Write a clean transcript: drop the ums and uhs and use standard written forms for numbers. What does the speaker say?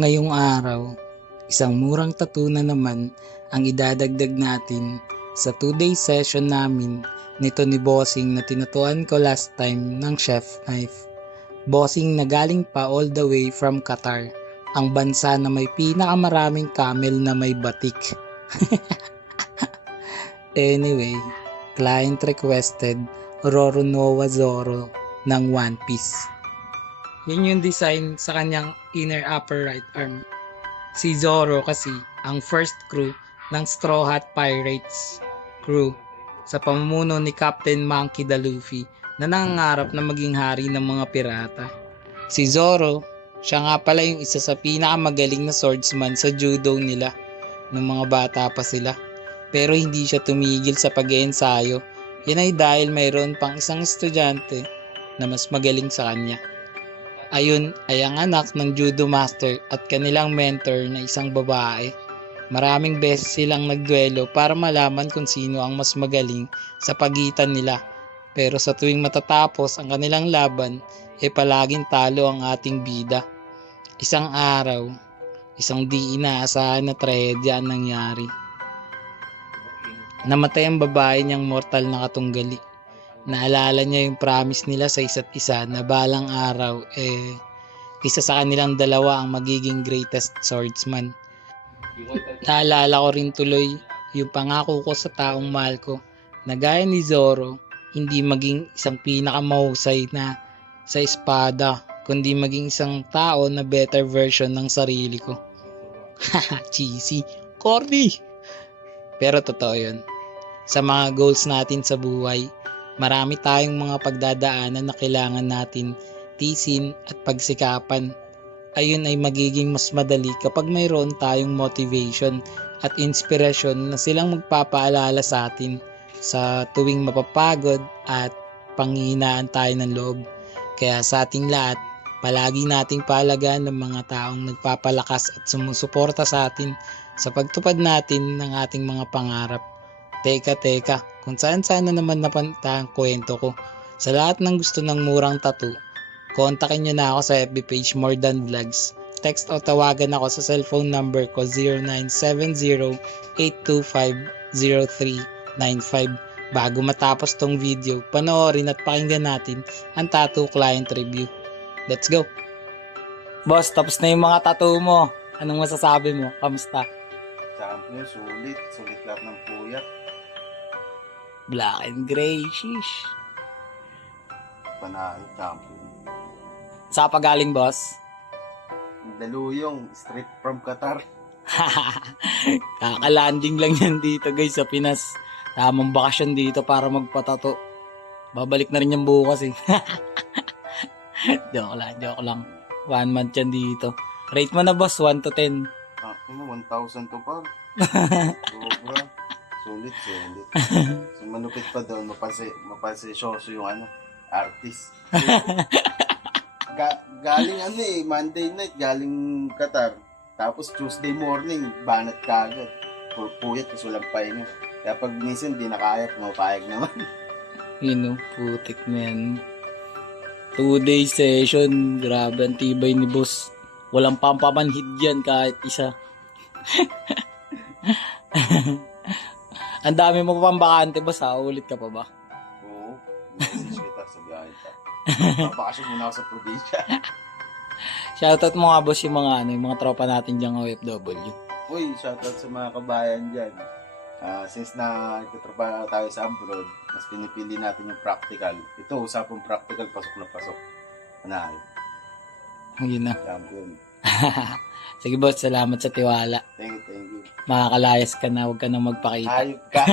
Ngayong araw, isang murang tattoo na naman ang idadagdag natin sa 2-day session namin nito ni Bossing na tinatuan ko last time ng chef knife. Bossing na galing pa all the way from Qatar, ang bansa na may pinakamaraming camel na may batik. Anyway, client requested Roronoa Zoro ng One Piece. Yun yung design sa kanyang inner upper right arm. Si Zoro kasi ang first crew ng Straw Hat Pirates crew sa pamumuno ni Captain Monkey D. Luffy na nangangarap na maging hari ng mga pirata. Si Zoro, siya nga pala yung isa sa pinakamagaling na swordsman sa judo nila nung mga bata pa sila. Pero hindi siya tumigil sa pag-iensayo. Yan ay dahil mayroon pang isang estudyante na mas magaling sa kanya. Ayun ay ang anak ng judo master at kanilang mentor na isang babae. Maraming beses silang nagduelo para malaman kung sino ang mas magaling sa pagitan nila. Pero sa tuwing matatapos ang kanilang laban, palaging talo ang ating bida. Isang araw, isang di inaasahan na trahedya ang nangyari. Namatay ang babae niyang mortal na katunggali. Naalala niya yung promise nila sa isa't isa na balang araw isa sa kanilang dalawa ang magiging greatest swordsman. Naalala ko rin tuloy yung pangako ko sa taong mahal ko na gaya ni Zoro, hindi maging isang pinakamahusay na sa espada, kundi maging isang tao na better version ng sarili ko. Haha, cheesy, corny! Pero totoo yun. Sa mga goals natin sa buhay, marami tayong mga pagdadaanan na kailangan natin tisin at pagsikapan. Ayun ay magiging mas madali kapag mayroon tayong motivation at inspirasyon na silang magpapaalala sa atin sa tuwing mapapagod at panghihinaan tayo ng loob. Kaya sa ating lahat, palagi nating paalagaan ng mga taong nagpapalakas at sumusuporta sa atin sa pagtupad natin ng ating mga pangarap. Teka, kung saan na naman napunta ang kwento ko. Sa lahat ng gusto ng murang tattoo, kontakin nyo na ako sa FB page More Than Vlogs. Text o tawagan ako sa cellphone number ko 0970-825-0395. Bago matapos tong video, panoorin at pakinggan natin ang tattoo client review. Let's go! Boss, tapos na yung mga tattoo mo. Anong masasabi mo? Kamusta? Champion, sulit lahat ng puyat. Black and gray, shish. Panalo, champion. Sa pagaling, boss? Daluyong, straight from Qatar. Kakalanding lang yan dito, guys, sa Pinas. Tamang bakasyon dito para magpatato. Babalik na rin yung bukas eh. Joke lang. 1 month yan dito. Rate mo na, boss, 1 to 10. 1,000 to pa. Sobra. Sulit. So, manupit pa doon, mapasisyoso yung artist. Galing Monday night, galing Qatar. Tapos Tuesday morning, banat ka agad. Puyat, kasulampay niyo. Kaya pag minsan, di nakaya, pumapayag naman. Yun, putik na yan. 2-day session, grabe ang tibay ni boss. Walang pampamanhid yan kahit isa. Ang dami mo pa pang bakante, boss, ha? Ulit ka pa ba? Oo, message kita sa biyahe ka. Papakasyon muna ako sa probinsya. Shoutout mo nga, boss, yung mga tropa natin dyan OFW. Uy, shoutout sa mga kabayan dyan. Since na nagtatrabaho tayo sa abroad, mas pinipili natin yung practical. Ito, usapang practical, pasok na pasok. Panay. Yun na. Champion. Sige, boss, salamat sa tiwala. Thank you. Makakalayas ka na, huwag ka na magpakita. Ayop ka.